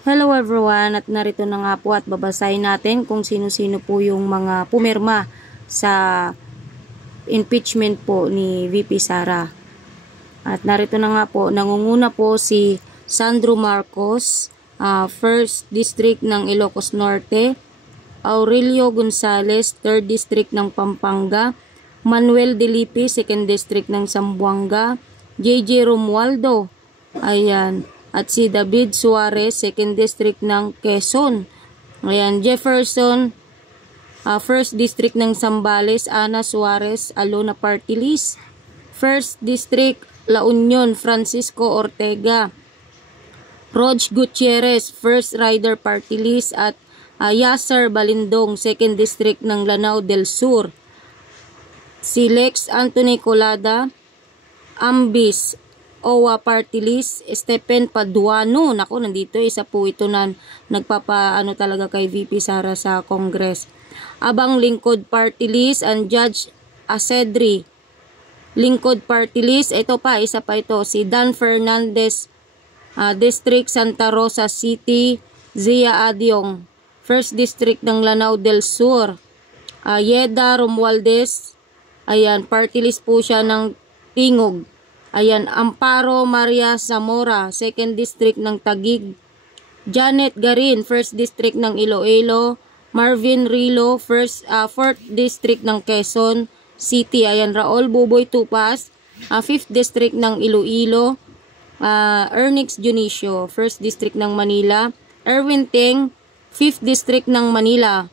Hello everyone, at narito na nga po at babasahin natin kung sino-sino po yung mga pumirma sa impeachment po ni VP Sara. At narito na nga po, nangunguna po si Sandro Marcos, 1st District ng Ilocos Norte, Aurelio Gonzales, 3rd District ng Pampanga, Manuel Delipi, 2nd District ng Zamboanga, JJ Romualdo, ayan, at si David Suarez, 2nd District ng Quezon. Ayan, Jefferson, 1st District ng Zambales, Ana Suarez, Alona Party List. 1st District, La Union, Francisco Ortega. Rog Gutierrez, 1st Rider Party List. At Yasser Balindong, 2nd District ng Lanao del Sur. Si Lex Anthony Colada, Ambis, OWA Party List. Stephen Paduano, naku, nandito isa po ito na nagpapaano talaga kay VP Sara sa Congress. Abang Lingkod Party List, and Judge Acedri, Lingkod Party List. Ito pa, isa pa ito, si Dan Fernandez, District Santa Rosa City, Zia Adyong, 1st District ng Lanao del Sur. Yeda Romualdez, ayan, party list po siya ng Tingog. Ayan, Amparo Maria Zamora, 2nd District ng Taguig. Janet Garin, 1st District ng Iloilo. Marvin Rilo, 4th District ng Quezon City. Ayan, Raul Buboy Tupas, 5th District ng Iloilo. Ernix Junicio, 1st District ng Manila. Erwin Ting, 5th District ng Manila.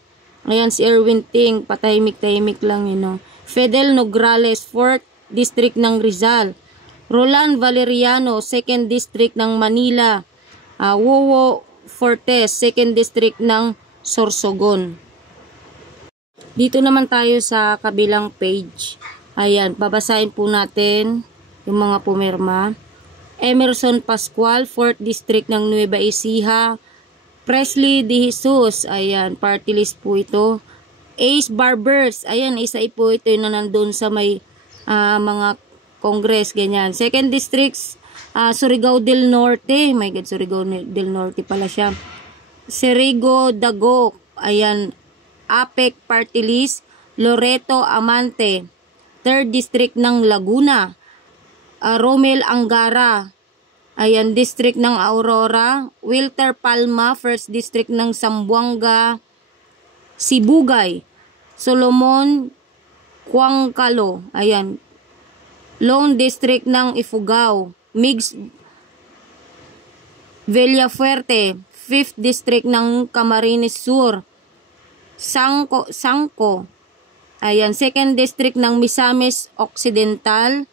Ayan, si Erwin Ting, patahimik-tahimik lang yun, no? Fidel Nograles, 4th District ng Rizal. Roland Valeriano, 2nd District ng Manila. Wowo Fortes, 2nd District ng Sorsogon. Dito naman tayo sa kabilang page. Ayan, babasahin po natin yung mga pumirma. Emerson Pascual, 4th District ng Nueva Ecija. Presley De Jesus, ayan, party list po ito. Ace Barbers, ayan, isa po ito na nandun sa may mga Congress, ganyan. 2nd District, Surigao del Norte. My God, Surigao del Norte pala siya. Serigo Dago, ayan, APEC Party List. Loreto Amante, 3rd District ng Laguna. Romel Angara, ayan, District ng Aurora. Wilter Palma, 1st District ng Zamboanga. Sibugay. Solomon Cuangcalo, ayan, Lone District ng Ifugao. Migs Villafuerte, 5th District ng Camarines Sur. Sangko, ayan, 2nd District ng Misamis Occidental.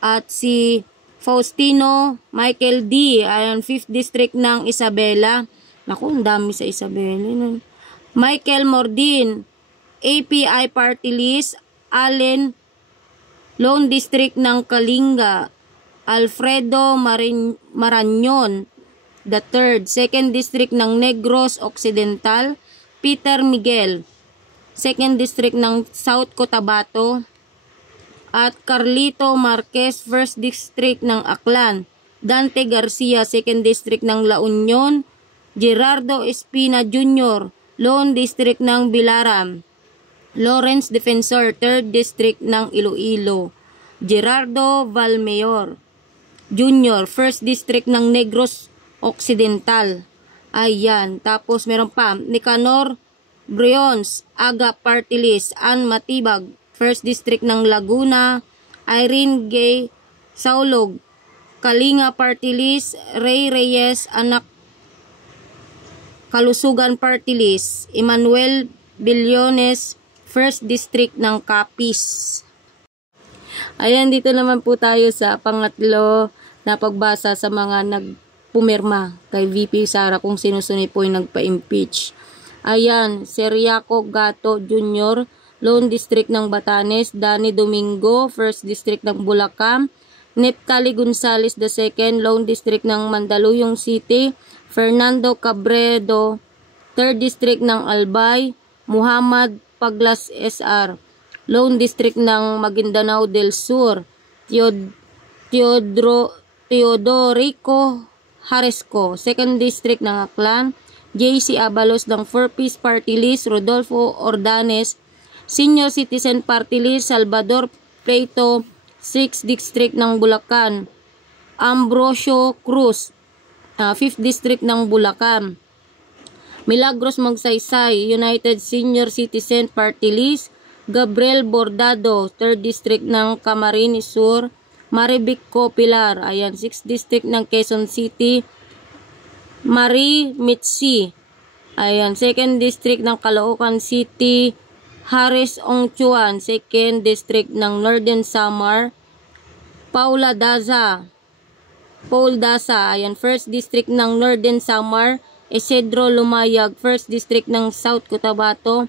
At si Faustino Michael D, ayan, 5th District ng Isabela. Naku, ang dami sa Isabela. Michael Mordin, API Party List. Allen, Lone District ng Kalinga. Alfredo Marañon, the 3rd, 2nd District ng Negros Occidental. Peter Miguel, 2nd District ng South Cotabato. At Carlito Marquez, 1st District ng Aklan. Dante Garcia, 2nd District ng La Union. Gerardo Espina Jr., Lone District ng Bilaram. Lawrence Defensor, 3rd District ng Iloilo. Gerardo Valmayor Jr., 1st District ng Negros Occidental. Ayan, tapos meron pa Nicanor Briones, AGA Party List. Ann Matibag, 1st District ng Laguna. Irene Gay Saulog, Kalinga Party List. Ray Reyes, Anak Kalusugan Party List. Emmanuel Billones, 1st District ng Capiz. Ayan, dito naman po tayo sa pangatlo na pagbasa sa mga nagpumirma kay VP Sara kung sino-sino po yung nagpa-impeach. Ayan, Seriaco Gato Jr., Lone District ng Batanes. Danny Domingo, 1st District ng Bulacan. Neptali Gonzales II, Lone District ng Mandaluyong City. Fernando Cabredo, 3rd District ng Albay. Muhammad Paglas SR, Lone District ng Maguindanao del Sur. Teodorico Haresco, 2nd District ng Aklan, JC Abalos ng 4-Piece Party List, Rodolfo Ordanes, Senior Citizen Party List, Salvador Preto, 6th District ng Bulacan, Ambrosio Cruz, 5th District ng Bulacan, Milagros Magsaysay, United Senior Citizen Party List, Gabriel Bordado, 3rd District ng Camarines Sur, Marivic Copilar, ayan, 6th District ng Quezon City, Marie Mitzi, ayan, 2nd District ng Caloocan City, Haris Ongchuan, 2nd District ng Northern Samar, Paul Daza, ayan, 1st District ng Northern Samar, Isidro Lumayag, 1st District ng South Cotabato,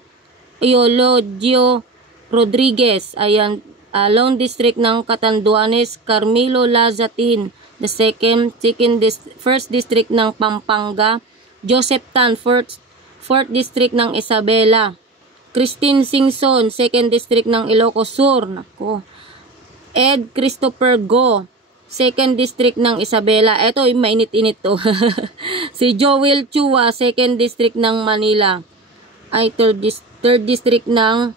Eulogio Rodriguez, ayan, Lone District ng Catanduanes, Carmelo Lazatin, the 1st District ng Pampanga, Joseph Tan, 4th District ng Isabela, Christine Singson, 2nd District ng Ilocos Sur, nako, Ed Christopher Go, 2nd District ng Isabela. Eto, mainit-init to. Si Joel Chua, 2nd District ng Manila. Ay, 3rd District ng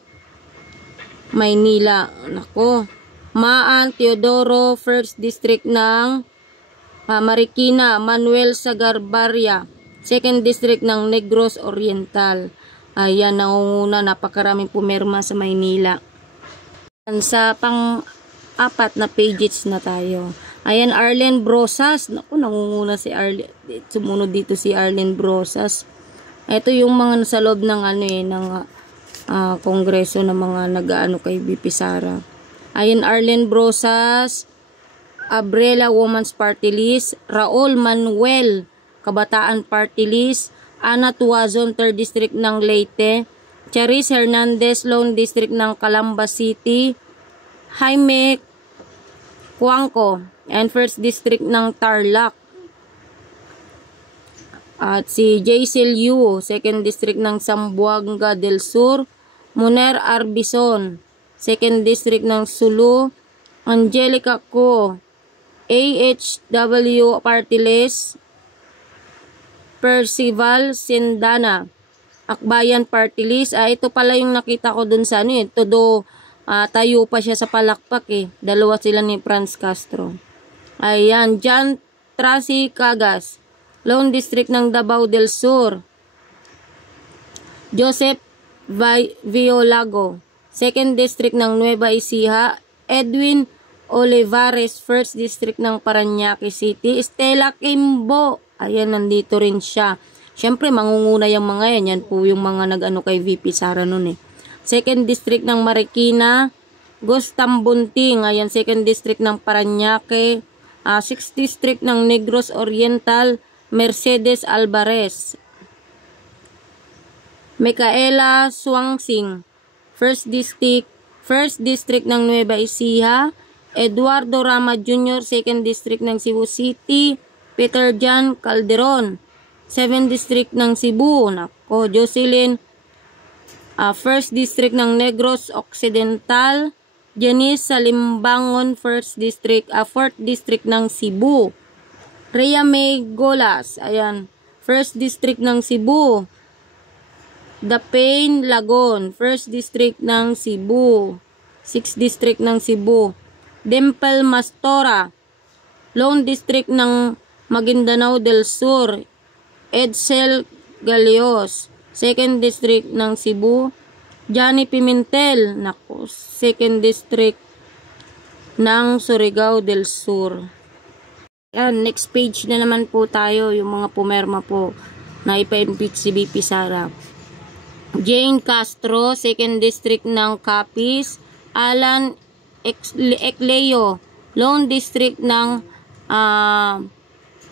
Maynila. Nako. Maan Teodoro, 1st District ng Marikina. Manuel Sagarbarria, 2nd District ng Negros Oriental. Ayan, nangunguna, napakaraming pumirma sa Maynila. Sa pang-apat na pages na tayo. Ayan, Arlen Brosas. Naku, nangunguna si Arlen. Sumunod dito si Arlen Brosas. Ito yung mga nasa loob ng kongreso ng mga nag-aano kay VP Sara. Ayan, Arlen Brosas, Abrela Women's Party List, Raul Manuel Kabataan Party List, Ana Tuazon, 3rd District ng Leyte, Charis Hernandez, Lone District ng Calamba City, Jaime Cuanco, and 1st District ng Tarlac. At si Jaisel Yu, 2nd District ng Zamboanga del Sur, Muner Arbison, 2nd District ng Sulu, Angelica Co, AHW Party List, Percival Sindana, Akbayan Party List. Ito pala yung nakita ko dun sa todo tayo pa siya sa palakpak Dalawa sila ni Franz Castro. Ayan, John Tracy Cagas, Lone District ng Davao del Sur, Joseph Violago, 2nd District ng Nueva Ecija, Edwin Olivares, 1st District ng Parañaque City, Stella Kimbo, ayan, nandito rin siya. Siyempre, mangunguna yung mga yan po yung mga nag-ano kay VP Sara nun 2nd District ng Marikina, Gustam Bunting, ayan, 2nd District ng Parañaque, 6th District ng Negros Oriental, Mercedes Alvarez, Micaela Swangsing, 1st District ng Nueva Ecija, Eduardo Rama Jr., 2nd District ng Cebu City, Peter Jan Calderon, 7th District ng Cebu, nako, Jocelyn, 1st District ng Negros Occidental, Janice Salimbangon, 1st District, 4th District ng Cebu, Rhea May Golas, ayan, 1st District ng Cebu, Dapain Lagon, 1st District ng Cebu, 6th District ng Cebu, Dimple Mastora, Lone District ng Maguindanao del Sur, Edsel Galeos, 2nd District ng Cebu, Johnny Pimentel, nako, 2nd District ng Surigao del Sur. Yan, next page na naman po tayo, yung mga pumerma po na ipa-impeach si VP Sara. Jane Castro, 2nd District ng Capiz, Alan Ecleo, Lone District ng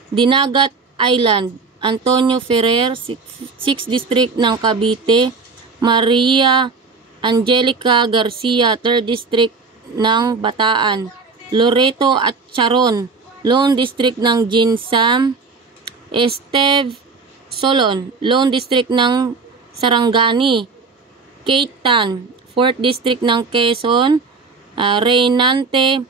Dinagat Island, Antonio Ferrer, 6th District ng Cavite, Maria Angelica Garcia, 3rd District ng Bataan, Loreto at Charon, Lone District ng Jinsam, Esteve Solon, Lone District ng Sarangani, Kate Tan, 4th District ng Quezon, Reynante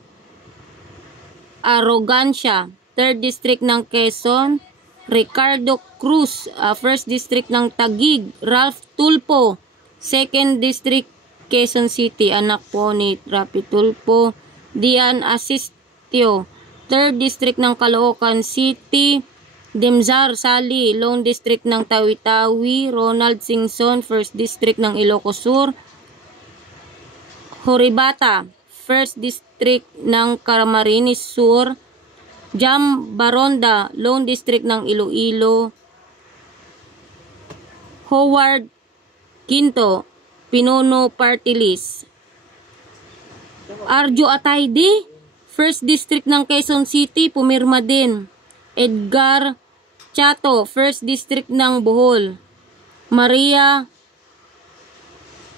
Arrogancia, 3rd District ng Quezon, Ricardo Cruz, 1st District ng Taguig, Ralph Tulpo, 2nd District Quezon City, anak po ni Rapi Tulpo, Dian Asistio, 3rd District ng Caloocan City, Demzar Sali, Lone District ng Tawi-Tawi, Ronald Singson, 1st District ng Ilocos Sur, Horibata, 1st District ng Camarines Sur, Jam Baronda, Lone District ng Iloilo, Howard Quinto, Pinuno Party List, Arjo Atayde, 1st District ng Quezon City, pumirma din, Edgar Chato, 1st District ng Bohol, Maria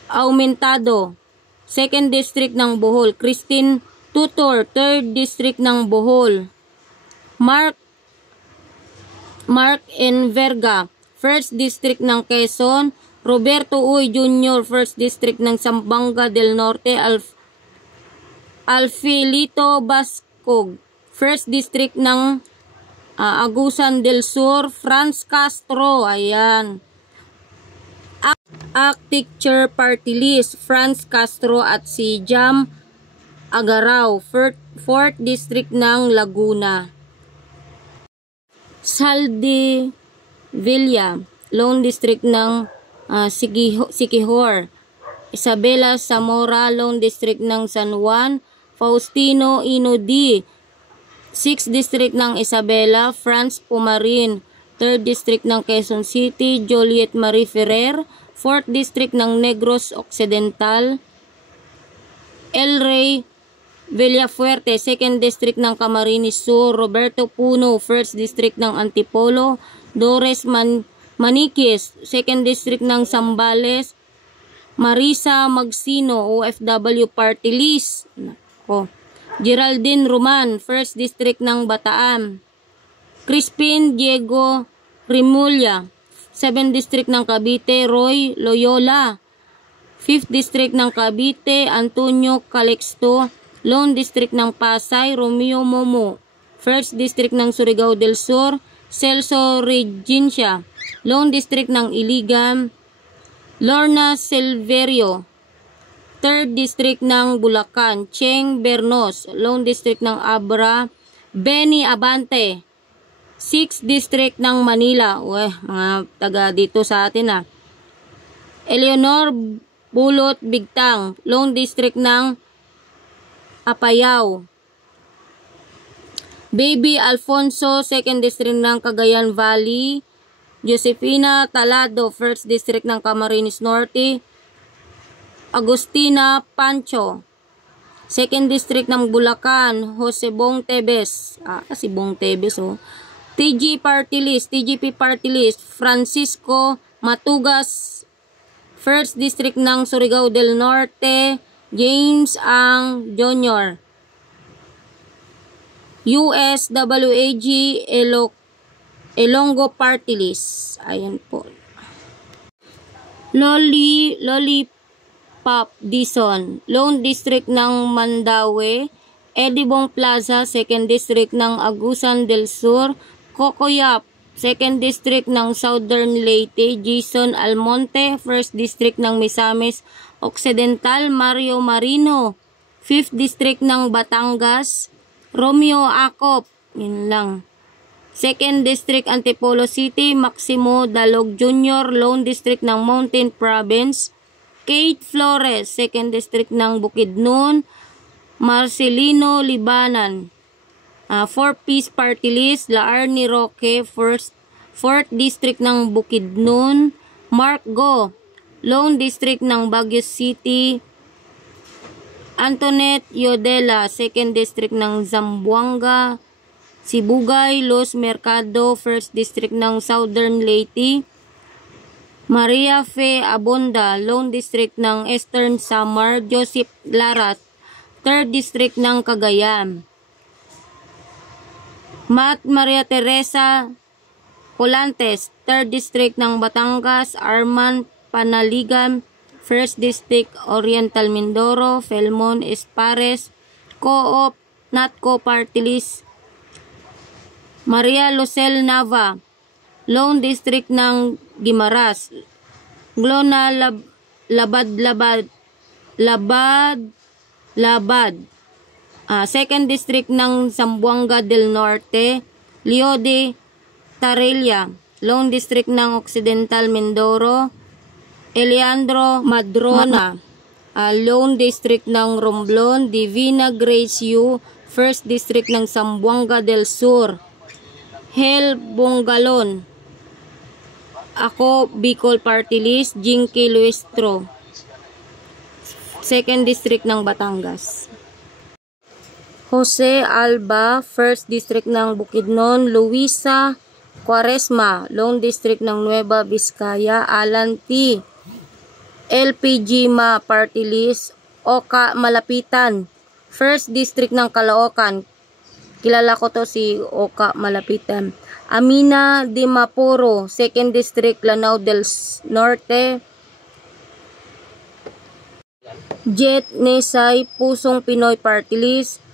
Aumentado, 2nd District ng Bohol, Christine Tutor, 3rd District ng Bohol, Mark Enverga, 1st District ng Quezon, Roberto Uy Jr., 1st District ng Zamboanga del Norte, Alfilito Bascog, 1st District ng Agusan del Sur, Franz Castro, ayan. Picture Party List, Franz Castro at si Jam Agaraw, 4th District ng Laguna. Saldi Villa, Lone District ng Siquijor, Isabela Zamora, Lone District ng San Juan, Faustino Inodi, 6th District ng Isabela, Franz Pumarin, 3rd District ng Quezon City, Juliet Marie Ferrer, 4th District ng Negros Occidental, El Rey Villafuerte, 2nd District ng Camarines Sur, Roberto Puno, 1st District ng Antipolo, Dores Maniquis, 2nd District ng Zambales, Marisa Magsino, OFW Party List, Geraldine Roman, 1st District ng Bataan, Crispin Diego Rimulya, 7th District ng Cavite, Roy Loyola, 5th District ng Cavite, Antonio Calixto, Lone District ng Pasay, Romeo Momo, 1st District ng Surigao del Sur, Celso Regencia, Lone District ng Iligan, Lorna Silverio, 3rd District ng Bulacan, Cheng Bernos, Lone District ng Abra, Benny Abante, 6th District ng Manila, mga taga dito sa atin Eleanor Bulot Bigtang, Lone District ng Apayao, Baby Alfonso, 2nd District ng Cagayan Valley, Josefina Talado, 1st District ng Camarines Norte, Agustina Pancho, 2nd District ng Bulacan, Jose Bong Tebes, si Bong Tebes TGP Party List, Francisco Matugas, 1st District ng Surigao del Norte, James Ang Jr., USWAG Ilonggo Party List. Ayan po. Lollipop Dizon, Lone District ng Mandaue, Edibong Plaza, 2nd District ng Agusan del Sur, Cocoyap, 2nd District ng Southern Leyte, Jason Almonte, 1st District ng Misamis Occidental, Mario Marino, 5th District ng Batangas, Romeo Acop, yun lang. 2nd District Antipolo City, Maximo Dalog Jr., Lone District ng Mountain Province, Kate Flores, 2nd District ng Bukidnon, Marcelino Libanan, 4-piece party list, Laarni Roque, 4th District ng Bukidnon, Mark Go, Lone District ng Baguio City, Antoinette Yodela, 2nd District ng Zamboanga, Sibugay, Los Mercado, 1st District ng Southern Leyte, Maria Fe Abonda, Lone District ng Eastern Samar, Joseph Larat, 3rd District ng Cagayan, Maria Teresa Colantes, 3rd District ng Batangas, Arman Panaligan, 1st District Oriental Mindoro, Felmon Espares, Co-op, Natco Party List, Maria Lucel Nava, Lone District ng Guimaras. Glona Labad, Second District ng Zamboanga del Norte. Leo de Tarilla, Lone District ng Occidental Mindoro. Eleandro Madrona, Lone District ng Romblon. Divina Grace Yu, First District ng Zamboanga del Sur. Hel Bongalon, ako Bicol Party List. Jinky Luestro, Second District ng Batangas. Jose Alba, First District ng Bukidnon. Luisa Quaresma, Lone District ng Nueva Vizcaya. Alan T. LPG Ma Party List. Oka Malapitan, First District ng Caloocan. Kilala ko to si Oka Malapitan. Amina Di Mapuro, Second District, Lanao del Norte. Jet Nesay, Pusong Pinoy Party List.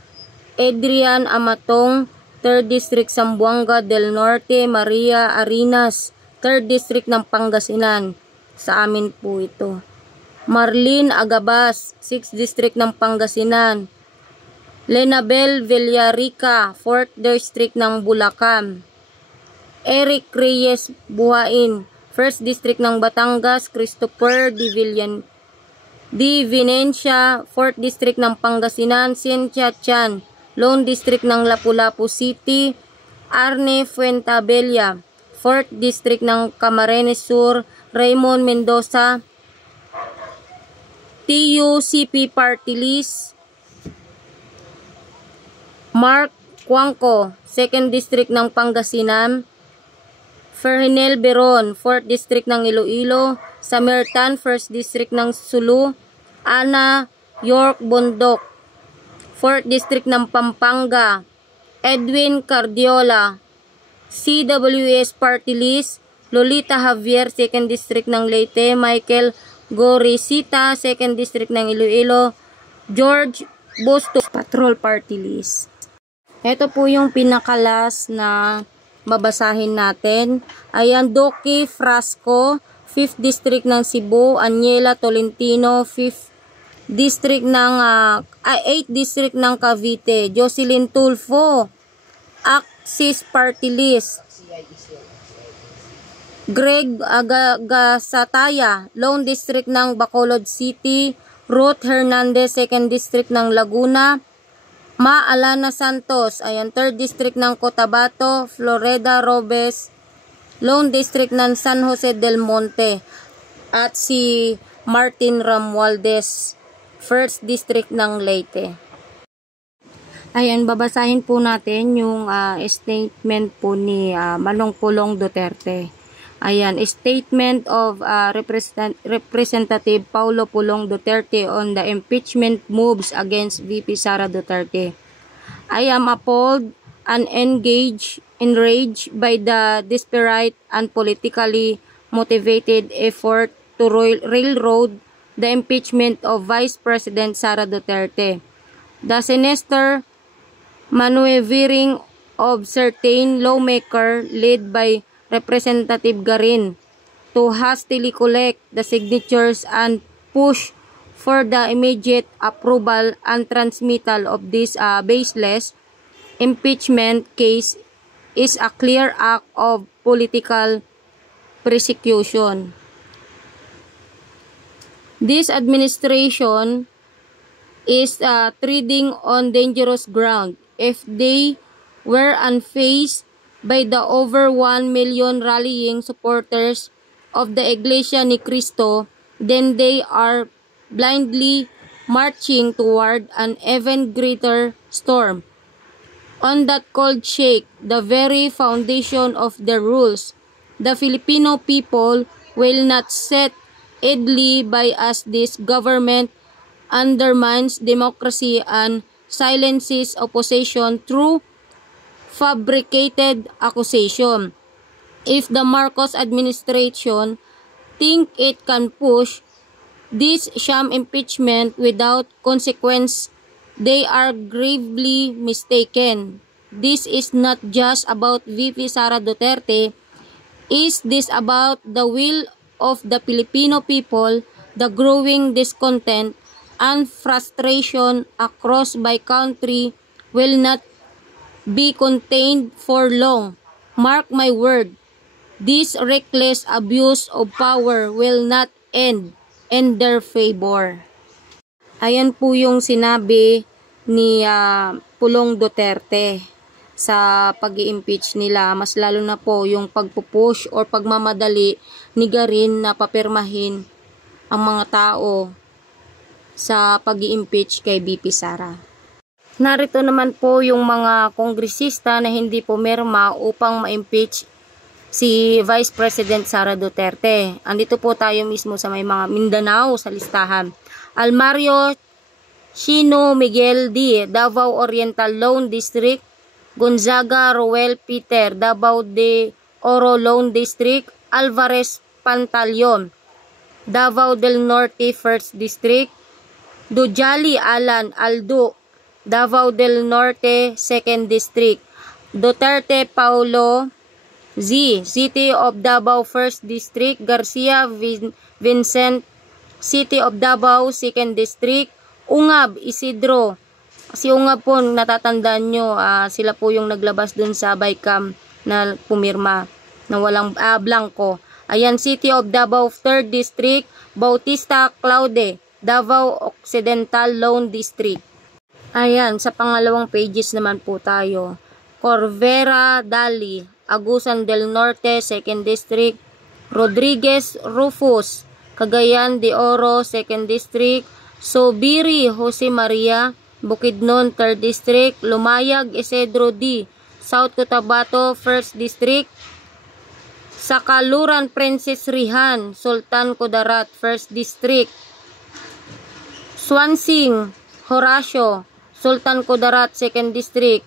Adrian Amatong, Third District, Zamboanga del Norte. Maria Arinas, Third District ng Pangasinan. Sa amin po ito. Marlene Agabas, 6th District ng Pangasinan. Lenabel Villarica, 4th District ng Bulacan. Eric Reyes Buhain, 1st District ng Batangas. Christopher Di Vinencia, 4th District ng Pangasinan. Cynthia Chan, Lone District ng Lapu-Lapu City. Arne Fuentabella, 4th District ng Camarines Sur. Raymond Mendoza, TUCP Party List. Mark Cuangco, 2nd District ng Pangasinan. Fernel Beron, 4th District ng Iloilo. Samir Tan, 1st District ng Sulu. Ana York Bondok, 4th District ng Pampanga. Edwin Cardiola, CWS Party List. Lolita Javier, 2nd District ng Leyte. Michael Gorisita, 2nd District ng Iloilo. George Bustos, Patrol Party List. Ito po yung pinakalas na babasahin natin. Ayan, Doki Frasco, 5th District ng Cebu. Aniela Tolentino, 8th District ng Cavite. Jocelyn Tulfo, Axis Party List. Greg Agasataya, Lone District ng Bacolod City. Ruth Hernandez, 2nd District ng Laguna. Ma Alana Santos, ayan, 3rd District ng Cotabato. Florida Robes, Lone District ng San Jose del Monte. At si Martin Ramualdez, 1st District ng Leyte. Ayan, babasahin po natin yung statement po ni Manong Pulong Duterte. Ayan, statement of Representative Paulo Pulong Duterte on the impeachment moves against VP Sara Duterte. I am appalled and enraged by the desperate and politically motivated effort to railroad the impeachment of Vice President Sara Duterte. The sinister maneuvering of certain lawmakers led by Representative Garin to hastily collect the signatures and push for the immediate approval and transmittal of this baseless impeachment case is a clear act of political persecution. This administration is treading on dangerous ground. If they were unfazed by the over 1 million rallying supporters of the Iglesia ni Cristo, then they are blindly marching toward an even greater storm. On that cold shake, the very foundation of their rules, the Filipino people will not sit idly by as this government undermines democracy and silences opposition through fabricated accusation. If the Marcos administration think it can push this sham impeachment without consequence, they are gravely mistaken. this is not just about VP Sara Duterte. Is this about the will of the Filipino people, the growing discontent and frustration across my country will not be contained for long. Mark my word, this reckless abuse of power will not end in their favor. Ayan po yung sinabi ni Pulong Duterte sa pag-i-impeach nila. Mas lalo na po yung pagpupush or pagmamadali ni Garin na papirmahin ang mga tao sa pag-i-impeach kay VP Sara. Narito naman po yung mga kongresista na hindi pumirma upang ma-impeach si Vice President Sara Duterte. Andito po tayo mismo sa may mga Mindanao sa listahan. Almario Chino Miguel D, Davao Oriental Lone District. Gonzaga Roel Peter, Davao de Oro Lone District. Alvarez Pantaleon, Davao del Norte 1st District. Dujali Alan Aldo, Davao del Norte 2nd District. Duterte Paulo Z, City of Davao 1st District. Garcia Vincent, City of Davao 2nd District. Ungab Isidro, si Ungab po natatandaan nyo, sila po yung naglabas dun sa BICAM na pumirma na walang blanco. Ayan, City of Davao 3rd District. Bautista Claude, Davao Occidental Lone District. Ayan, sa pangalawang pages naman po tayo. Corvera Dali, Agusan del Norte 2nd District. Rodriguez Rufus, Cagayan de Oro 2nd District. Sobiri Jose Maria, Bukidnon 3rd District. Lumayag Isidro D, South Cotabato 1st District. Sakaluran Princess Rihan, Sultan Kudarat 1st District. Swansing Horacio, Sultan Kudarat 2nd District.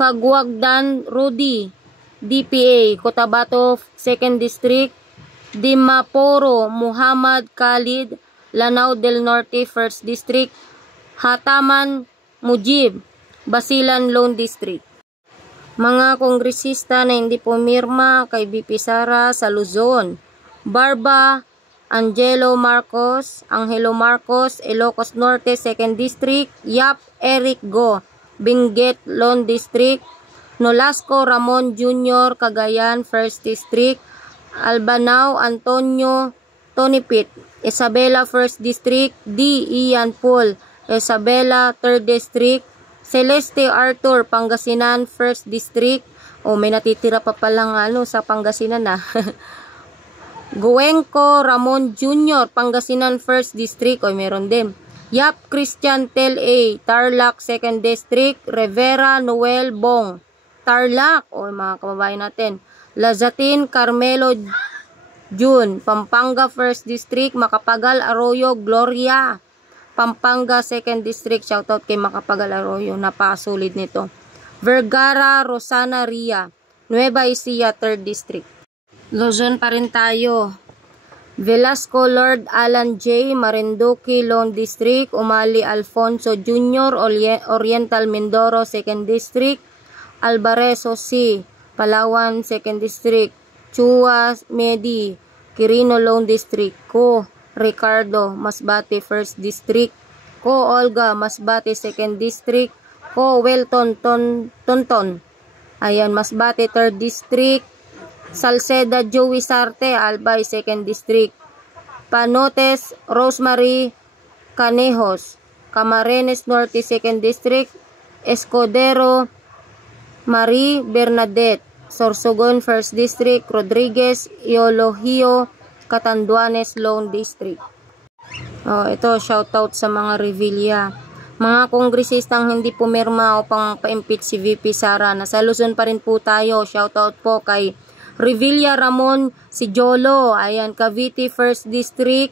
Kaguagdan Rudy, DPA, Cotabato 2nd District. Dimaporo Muhammad Khalid, Lanao del Norte 1st District. Hataman Mujib, Basilan Lone District. Mga kongresista na hindi pumirma kay VP Sara sa Luzon. Barba Angelo Marcos, Angelo Marcos, Ilocos Norte 2nd District. Yap Eric Go, Benguet Lone District. Nolasco Ramon Jr., Cagayan 1st District. Albanao Antonio Tonipit, Isabela 1st District. D. Ian Paul, Isabela 3rd District. Celeste Arthur, Pangasinan 1st District. May natitira pa palang sa Pangasinan na. Guenco Ramon Jr., Pangasinan 1st District. Meron din. Yap Christian Tel A, Tarlac 2nd District. Rivera Noel Bong, Tarlac. Mga kababayan natin. Lazatin Carmelo June, Pampanga 1st District. Macapagal Arroyo Gloria, Pampanga 2nd District. Shoutout kay Macapagal Arroyo, napakasolid nito. Vergara Rosana Ria, Nueva Ecija 3rd District. Luzon pa rin tayo. Velasco Lord Alan J, Marinduque Lone District. Umali Alfonso Jr., Oriental Mindoro 2nd District. Alvarez C, Palawan 2nd District. Chua Medi, Quirino Lone District. Ko Ricardo, Masbate 1st District. Ko Olga, Masbate 2nd District. Ko Welton Tonton, ayan, Masbate 3rd District. Salceda Joey Sarte, Albay 2nd District. Panotes Rosemary Canejos, Camarines Norte 2nd District. Escudero Marie Bernadette, Sorsogon 1st District. Rodriguez Eulogio, Catanduanes Lone District. Ito, shoutout sa mga Revilla. Mga kongresistang hindi pumirma upang pa-impeach si VP Sara. Nasa Luzon pa rin po tayo. Shoutout po kay Revilla Ramon Sijolo, ayan, Cavite 1st District.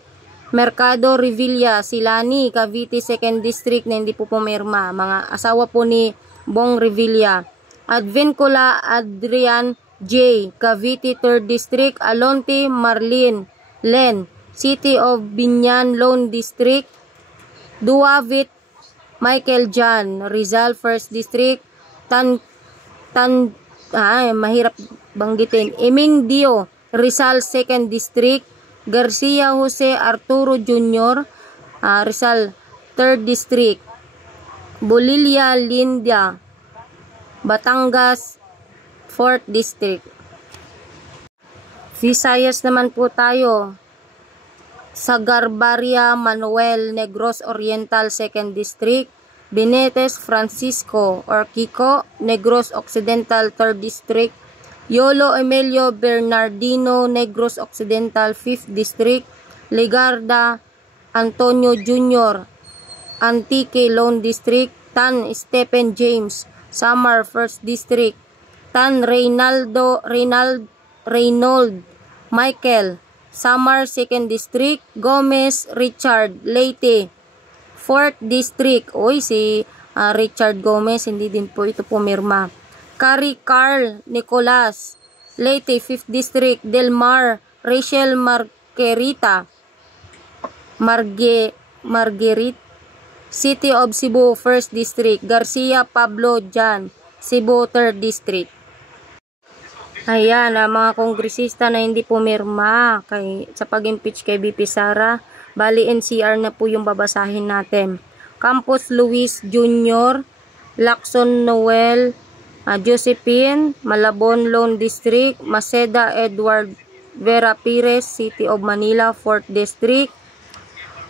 Mercado Revilla Silani, Cavite 2nd District na hindi po pumirma. Mga asawa po ni Bong Revilla. Advincula Adrian J, Cavite 3rd District. Alonte Marlene Len, City of Binyan Lone District. Duavit Michael John, Rizal 1st District. Mahirap banggitin. Eming Dio, Rizal 2nd District. Garcia Jose Arturo Jr., Rizal 3rd District. Bulilia Linda, Batangas 4th District. Visayas naman po tayo. Sagarbaria Manuel Negros Oriental 2nd District. Benetes Francisco or Kiko, Negros Occidental 3rd District. Yolo Emilio Bernardino, Negros Occidental 5th District. Legarda Antonio Jr., Antique Lone District. Tan Stephen James, Samar 1st District. Tan Reynold Michael, Samar 2nd District. Gomez Richard, Leyte 4th District. Uy, si Richard Gomez, hindi din po ito pumirma. Cari Carl Nicolas, Leyte 5th District. Delmar Rachel Marguerita, City of Cebu 1st District. Garcia Pablo Jan, Cebu 3rd District. Ayan, mga kongresista na hindi pumirma sa pag-impeach kay VP Sara. Bali, NCR na po yung babasahin natin. Campos Luis Jr., Lacson Noel, Josephine, Malabon Lone District. Maceda Edward Vera Pires, City of Manila 4th District.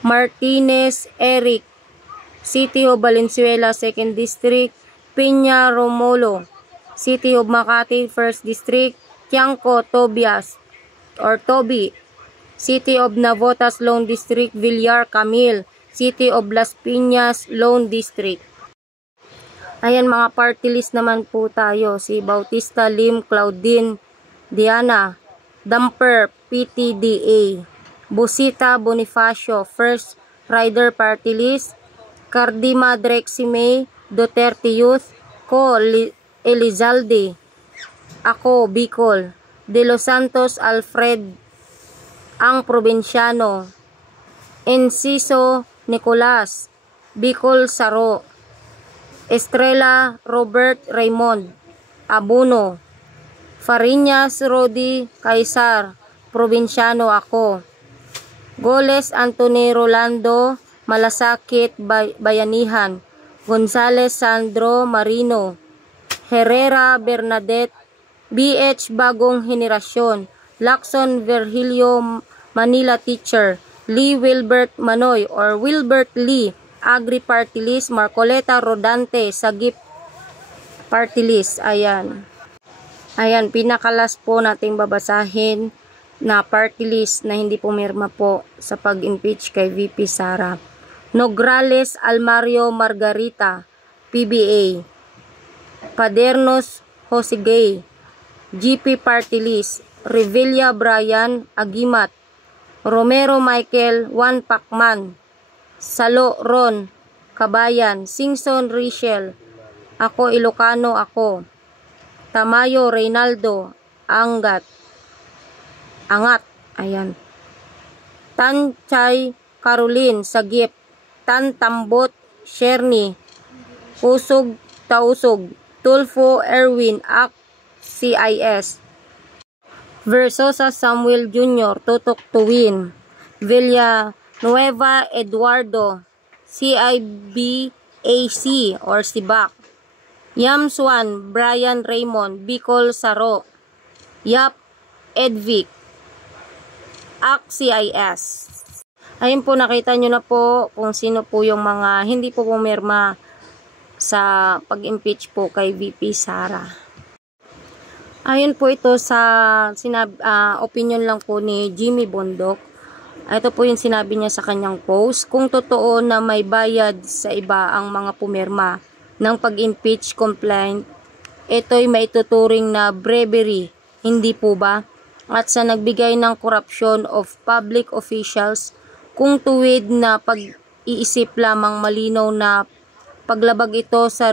Martinez Eric, City of Valenzuela 2nd District. Piña Romulo, City of Makati 1st District. Tiangco Tobias or Toby, City of Navotas Lone District. Villar Camille, City of Las Piñas Lone District. Ayan, mga party list naman po tayo. Si Bautista Lim Claudine Diana, Damper PTDA. Busita Bonifacio, First Rider Party List. Cardima Drexime, Duterte Youth. Ko Elizalde, Ako Bicol. De Los Santos Alfred, Ang Probinsyano. Enciso Nicolas, Bicol Saro. Estrella Robert Raymond, Abuno. Fariñas Rodi Caesar, Probinsyano ako. Goles Anthony Rolando, Malasakit Bayanihan. Gonzales Sandro Marino. Herrera Bernadette, BH Bagong Henerasyon. Lacson Virgilio, Manila Teacher. Lee Wilbert Manoy or Wilbert Lee, Agri Party List. Marcoleta Rodante, Sagip Party List. Ayan, pinakalas po nating babasahin na party list na hindi pumirma po sa pag-impeach kay VP Sara. Nograles Almario Margarita, PBA. Padernos Josigay, GP Party List. Revilla Brian Agimat. Romero Michael, Juan Pacman. Salo Ron Kabayan. Singson Richel, Ako Ilocano Ako. Tamayo Reynaldo Angat. Ayan. Tan Chay Caroline Sagip. Tan Tambot Sherny. Usog Tausog. Tulfo Erwin Ak CIS. Versosa Samuel Jr. Tutok Tuwin. Villanueva Eduardo, CIBAC or Sibak. Yamswan Brian Raymond, Bicol Saro. Yap Edvic, Ak CIS. Ayun po, nakita nyo na po kung sino po yung mga hindi po pumirma sa pag-impeach po kay VP Sara. Ayun po, ito sa opinion lang po ni Jimmy Bondok. Ito po yung sinabi niya sa kanyang post. Kung totoo na may bayad sa iba ang mga pumirma ng pag-impeach complaint, ito'y maituturing na bribery, hindi po ba? At sa nagbigay ng corruption of public officials, kung tuwid na pag-iisip lamang malinaw na paglabag ito sa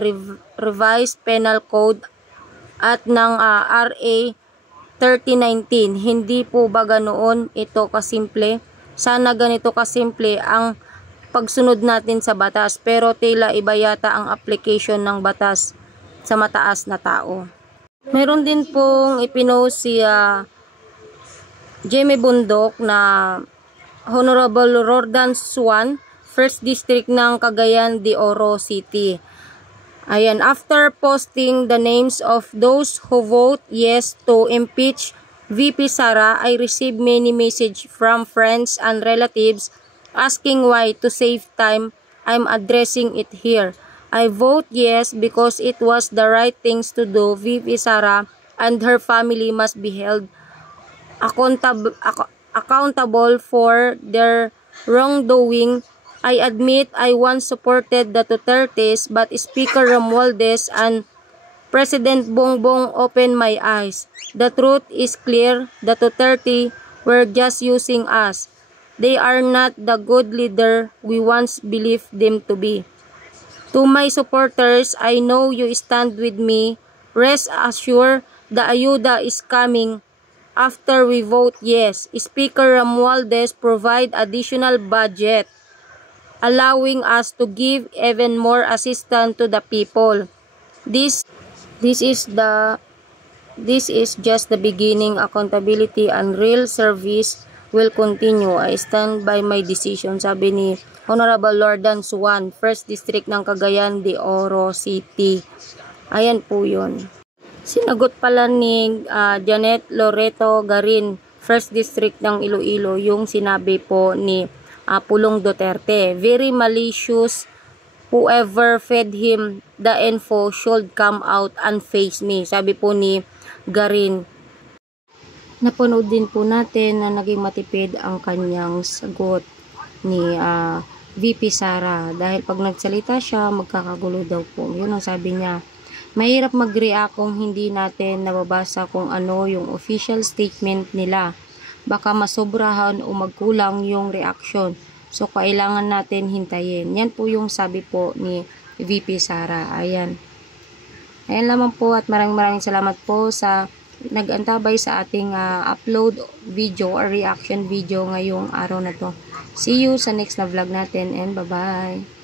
Revised Penal Code at ng RA 3019, hindi po ba ganoon ito kasimple? Sana ganito kasimple ang pagsunod natin sa batas, pero tila iba yata ang application ng batas sa mataas na tao. Meron din pong ipinost si Jamie Bundok na Honorable Rodan Swan, 1st District ng Cagayan de Oro City. Ayan, after posting the names of those who vote yes to impeach VP Sara, I received many messages from friends and relatives asking why. To save time, I'm addressing it here. I vote yes because it was the right things to do. VP Sara and her family must be held accountable for their wrongdoing. I admit I once supported the Dutertes, but Speaker Romualdez and President Bongbong opened my eyes. The truth is clear. The Duterte were just using us. They are not the good leader we once believed them to be. To my supporters, I know you stand with me. Rest assured, the ayuda is coming after we vote yes. Speaker Romualdez provide additional budget, allowing us to give even more assistance to the people. This is just the beginning. Accountability and real service will continue. I stand by my decision, sabi ni Honorable Rodan Swan, 1st District ng Cagayan de Oro City. Ayan po yun. Sinagot pala ni Janet Loreto Garin, 1st District ng Iloilo, yung sinabi po ni Pulong Duterte. Very malicious. Whoever fed him the info should come out and face me, sabi po ni Garin. Napanood din po natin na naging matipid ang kanyang sagot ni VP Sara, dahil pag nagsalita siya, magkakagulo daw po. Yun ang sabi niya. Mahirap mag-react kung hindi natin nababasa kung ano yung official statement nila. Baka masobrahan o magkulang yung reaction. So, kailangan natin hintayin. Yan po yung sabi po ni VP Sara. Ayan. Ayan lamang po, at maraming salamat po sa nag-antabay sa ating upload video or reaction video ngayong araw na to. See you sa next na vlog natin, and bye-bye.